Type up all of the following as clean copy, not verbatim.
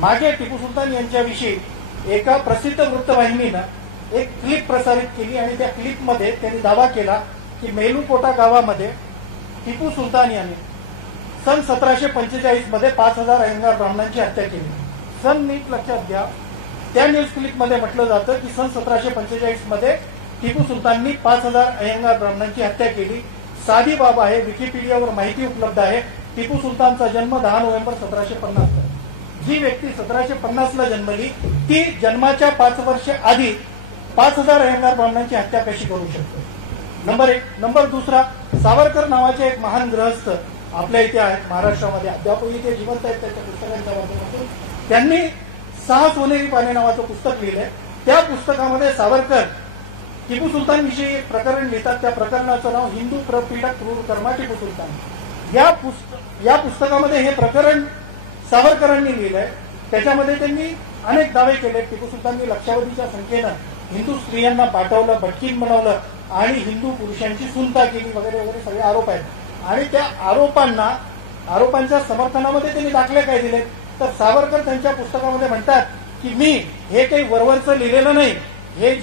मागे टिपू सुलतान यांच्याविषयी एका प्रसिद्ध वृत्तवाहिनीनं एक क्लिप प्रसारित केली आणि त्या क्लिपमध्ये त्यांनी दावा केला की मेलुकोटा गावामध्ये टिपू सुलतान यांनी सन 1745 मध्ये 5,000 अयंगार ब्राह्मणांची हत्या केली. सन नीट लक्षात घ्या. त्या न्यूज क्लिपमध्ये म्हटलं जातं की सन 1745 मध्ये टिपू सुलताननी 5,000 अयंगार ब्राह्मणांची हत्या केली. साधी बाब आहे, विकिपीडियावर माहिती उपलब्ध आहे. टिपू सुलतानचा जन्म 10 नोव्हेंबर 1750. जी व्यक्ती 1750 ला जन्मली ती जन्माच्या 5 वर्ष आधी 5,000 अयंगार ब्राह्मणांची हत्या कशी करू शकते? नंबर 1. नंबर 2, सावरकर नावाचे एक महान गृहस्थ आपल्या इथे आहेत महाराष्ट्रामध्ये, अद्यापही ते जिवंत आहेत. त्याच्या पुस्तकांच्या माध्यमातून त्यांनी 6 सोनेरी पाने नावाचं पुस्तक लिहिलंय. त्या पुस्तकामध्ये सावरकर टिपू सुलतान विषयी एक प्रकरण लिहितात. त्या प्रकरणाचं नाव हिंदू प्रपीडक क्रूर कर्मा टिपू सुलतान. या पुस्तकामध्ये हे प्रकरण सावरकरांनी लिहिलंय. त्याच्यामध्ये त्यांनी अनेक दावे केले. टिपू सुलताननी लक्षावधीच्या संख्येनं हिंदू स्त्रियांना पाठवलं, भटकीन बनवलं आणि हिंदू पुरुषांची सुनता केली वगैरे वगैरे सगळे आरोप आहेत. आणि त्या आरोपांच्या समर्थनामध्ये त्यांनी दाखले काय दिले तर सावरकर त्यांच्या पुस्तकामध्ये म्हणतात की मी हे काही वरवरचं लिहिलेलं नाही. हे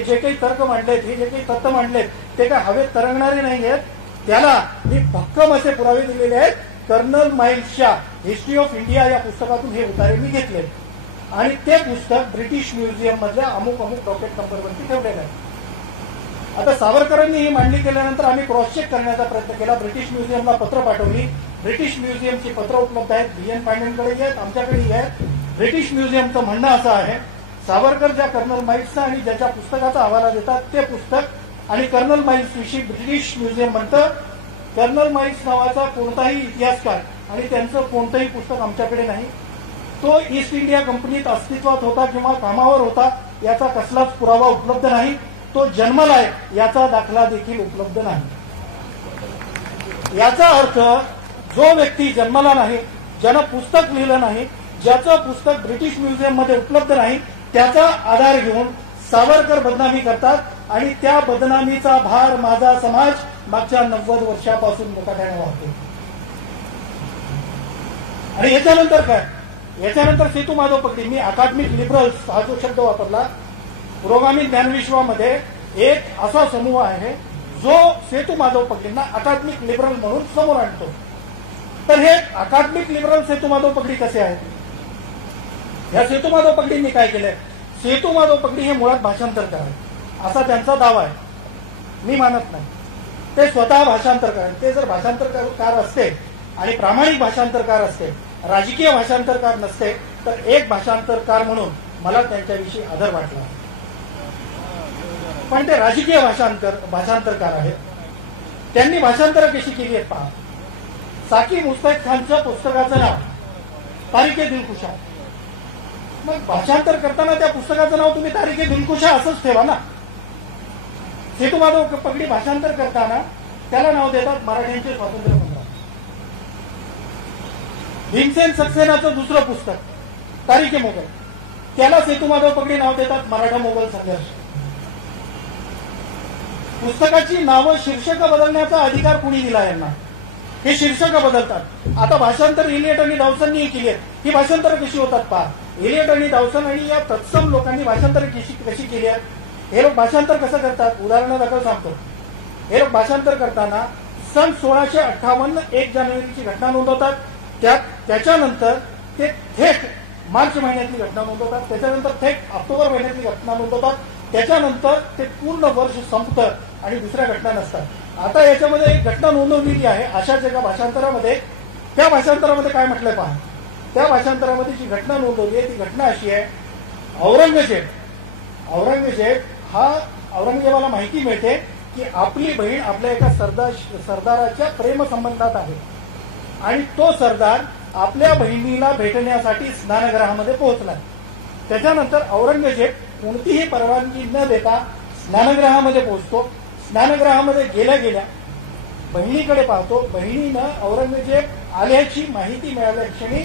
जे काही तर्क मांडलेत, हे जे काही तत्व मांडलेत ते काय हवेत तरंगणारे नाही आहेत. त्याला मी भक्कम असे पुरावे दिलेले आहेत. कर्नल माइल्सच्या हिस्ट्री ऑफ इंडिया या पुस्तकातून हे उतारे मी घेतले आणि ते पुस्तक ब्रिटिश म्युझियम मधल्या अमुक डॉकेट नंबरवरती ठेवलेलं आहे. आता सावरकरांनी ही मांडणी केल्यानंतर आम्ही क्रॉस चेक करण्याचा प्रयत्न केला. ब्रिटिश म्युझियमला पत्र पाठवली. ब्रिटिश म्युझियमची पत्र उपलब्ध आहेत. BN पांडेंकडेही आहेत, आमच्याकडेही आहेत. ब्रिटिश म्युझियमचं म्हणणं असं आहे सावरकर ज्या कर्नल माइल्सचा आणि ज्याच्या पुस्तकाचा हवाला देतात ते पुस्तक आणि कर्नल माइल्स विषयी ब्रिटिश म्युझियम म्हणतं कर्नल माइल्स नावाचा कोणताही इतिहासकार आणि त्यांचं कोणतंही पुस्तक आमच्याकडे नाही. तो ईस्ट इंडिया कंपनीत अस्तित्वात होता किंवा कामावर होता याचा कसलाच पुरावा उपलब्ध नाही. तो जन्मलाय याचा दाखला देखील उपलब्ध नाही. याचा अर्थ जो व्यक्ती जन्मला नाही, ज्यानं पुस्तक लिहिलं नाही, ज्याचं पुस्तक ब्रिटिश म्युझियम मध्ये उपलब्ध नाही त्याचा आधार घेऊन सावरकर बदनामी करतात आणि त्या बदनामीचा भार माझा समाज मागच्या 90 वर्षापासून मुकाट्याने वाहतो. आणि याच्यानंतर काय? याच्यानंतर सेतू माधव पगडी, मी अकादमिक लिबरल्स हा जो शब्द वापरला, पुरोगामी ज्ञानविश्वामध्ये एक असा समूह आहे जो सेतू माधव पगडींना अकादमिक लिबरल म्हणून समोर आणतो. तर हे अकादमिक लिबरल सेतू माधव पगडी कसे आहेत? या सेतू माधव पगडींनी काय केलंय? सेतू माधव पगडी हे मुळात भाषांतरकार आहे असा त्यांचा दावा आहे. मी मानत नाही. ते स्वतः भाषांतरकार आहेत. ते जर भाषांतरकार असते आणि प्रामाणिक भाषांतरकार असते, राजकीय भाषांतरकार नसते, तर एक भाषांतरकार म्हणून मला त्यांच्याविषयी आदर वाटला. पण ते राजकीय भाषांतरकार आहेत. त्यांनी भाषांतर कशी केली आहेत पहा. साकी मुस्तैद खानच्या पुस्तकाचं नाव तारिके दिलकुशा. मग भाषांतर करताना त्या पुस्तकाचं नाव तुम्ही तारिके दिलकुशा असंच ठेवा ना. सेतू माधव पगडी भाषांतर करताना त्याला नाव देतात मराठ्यांचे स्वातंत्र्य संग्राम. भीमसेन सक्सेनाचं दुसरं पुस्तक तारिके मोगल, त्याला सेतू माधव पगडी नाव देतात मराठा मोगल संघर्ष. पुस्तकाची नावं शीर्षक बदलण्याचा अधिकार कुणी दिला यांना? हे शीर्षक बदलतात. आता भाषांतर इलियट आणि डावसननी केली आहेत. ही भाषांतर कशी होतात पहा. इलियट आणि डावसन आणि या तत्सम लोकांनी भाषांतर कशी केली आहेत? हे लोक भाषांतर कसं करतात? उदाहरणादाखल सांगतो. हे लोक भाषांतर करताना सन 1658 1 जानेवारीची घटना नोंदवतात. त्याच्यानंतर ते थेट मार्च महिन्यातली घटना नोंदवतात. त्याच्यानंतर थेट ऑक्टोबर महिन्यातली घटना नोंदवतात. त्याच्यानंतर ते पूर्ण वर्ष संपतं आणि दुसऱ्या घटना नसतात. आता याच्यामध्ये एक घटना नोंदवलेली आहे अशाच एका भाषांतरामध्ये. त्या भाषांतरामध्ये काय म्हटलंय पहा. त्या भाषांतरामध्ये जी घटना नोंदवली आहे ती घटना अशी आहे. औरंगजेबाला माहिती मिळते की आपली बहीण आपल्या एका सरदाराच्या प्रेमसंबंधात आहे आणि तो सरदार आपल्या बहिणीला भेटण्यासाठी स्नानगृहामध्ये पोहोचला. त्याच्यानंतर औरंगजेब कोणतीही परवानगी न देता स्नानगृहामध्ये पोहोचतो. स्नानगृहामध्ये गेल्या बहिणीकडे पाहतो. बहिणीनं औरंगजेब आल्याची माहिती मिळाल्या क्षणी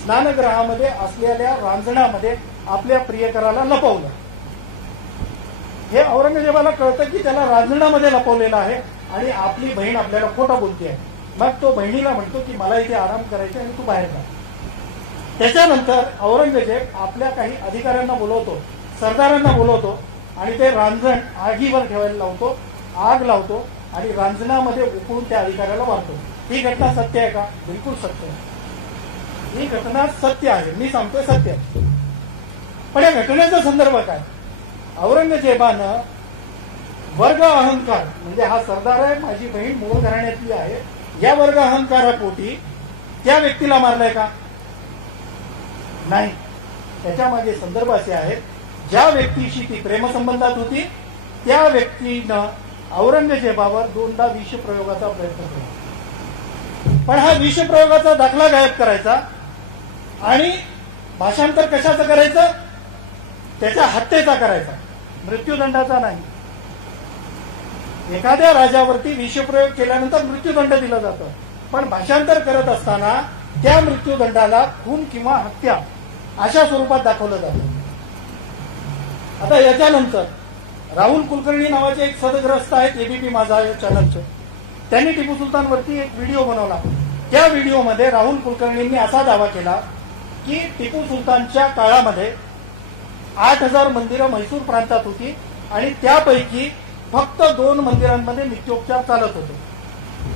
स्नानगृहामध्ये असलेल्या रांजणामध्ये आपल्या प्रियकराला लपवलं. हे औरंगजेबाला कळतं की त्याला रांजणामध्ये लपवलेलं आहे आणि आपली बहीण आपल्याला खोटं बोलते आहे. मग तो बहिणीला म्हणतो की मला इथे आराम करायचा आणि तू बाहेर जा. त्याच्यानंतर औरंगजेब आपल्या काही अधिकाऱ्यांना बोलवतो, सरदारांना बोलवतो आणि ते रांजण आगीवर ठेवायला लावतो, आग लावतो आणि रांजणामध्ये उकळून त्या अधिकाऱ्याला मारतो. ही घटना सत्य आहे का? बिलकुल सत्य आहे. ही घटना सत्य आहे, मी सांगतोय सत्य. पण या घटनेचा संदर्भ काय? औरंगजेबानं वर्ग अहंकार, म्हणजे हा सरदार आहे, माझी बहीण मूळ घराण्यातली आहे, या वर्ग अहंकारापोटी त्या व्यक्तीला मारलाय का? नाही. त्याच्या मागे संदर्भ असे आहेत, ज्या व्यक्तीशी ती प्रेमसंबंधात होती त्या व्यक्तीनं औरंगजेबावर 2दा विषप्रयोगाचा प्रयत्न केला. पण हा विषप्रयोगाचा दाखला गायब करायचा आणि भाषांतर कशाचं करायचं? त्याच्या हत्येचा करायचा, मृत्यूदंडाचा नाही. एखाद्या राजावरती विषप्रयोग केल्यानंतर मृत्यूदंड दिला जातो, पण भाषांतर करत असताना त्या मृत्यूदंडाला खून किंवा हत्या अशा स्वरूपात दाखवलं जातं. आता याच्यानंतर राहुल कुलकर्णी नावाचे एक सदग्रस्त आहेत एबीपी माझा चॅनलचे, त्यांनी टिपू सुलतानवरती एक व्हिडिओ बनवला. त्या व्हिडिओमध्ये राहुल कुलकर्णींनी असा दावा केला की टिपू सुलतानच्या काळामध्ये 8,000 मंदिरं म्हैसूर प्रांतात होती आणि त्यापैकी फक्त 2 मंदिरांमध्ये नित्योपचार चालत होते.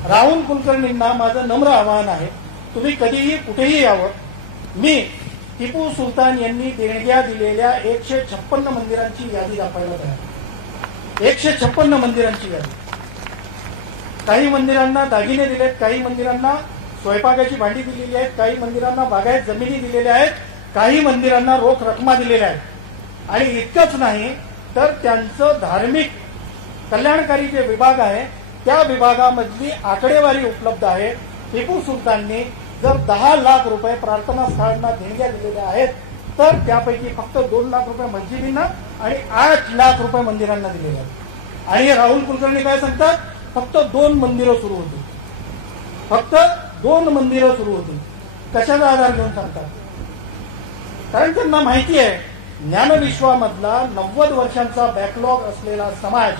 राहुल कुलकर्णींना माझं नम्र आवाहन आहे, तुम्ही कधीही कुठेही यावं. मी टिपू सुलतान यांनी देणग्या दिलेल्या 156 मंदिरांची यादी दाखवायला तयार. 156 मंदिरांची यादी. काही मंदिरांना दागिने दिलेत, काही मंदिरांना स्वयंपाकाची भांडी दिलेली आहेत, काही मंदिरांना बागायत जमिनी दिलेल्या आहेत, काही मंदिरांना रोख रकमा दिलेल्या आहेत. आणि इतकंच नाही तर त्यांचं धार्मिक कल्याणकारी जे विभाग आहे त्या विभागामधली आकडेवारी उपलब्ध आहे. टिपू सुलतानने जर 10 लाख रुपये प्रार्थना स्थळांना देणग्या दिलेल्या आहेत तर त्यापैकी फक्त 2 लाख रुपये मस्जिदींना आणि 8 लाख रुपये मंदिरांना दिलेले आहेत. आणि राहुल कुलकर्णी काय सांगतात? फक्त 2 मंदिरं सुरू होती, फक्त 2 मंदिरं सुरू होती. कशाचा आधार घेऊन सांगतात? कारण त्यांना माहिती आहे ज्ञानविश्वामधला 90 वर्षांचा बॅकलॉग असलेला समाज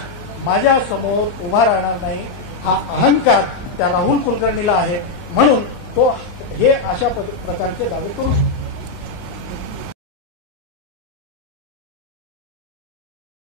माझ्या समोर उभा राहणार नाही. हा अहंकार त्या राहुल कुलकर्णीला आहे, म्हणून तो हे अशा प्रकारचे दावे करू शकतो.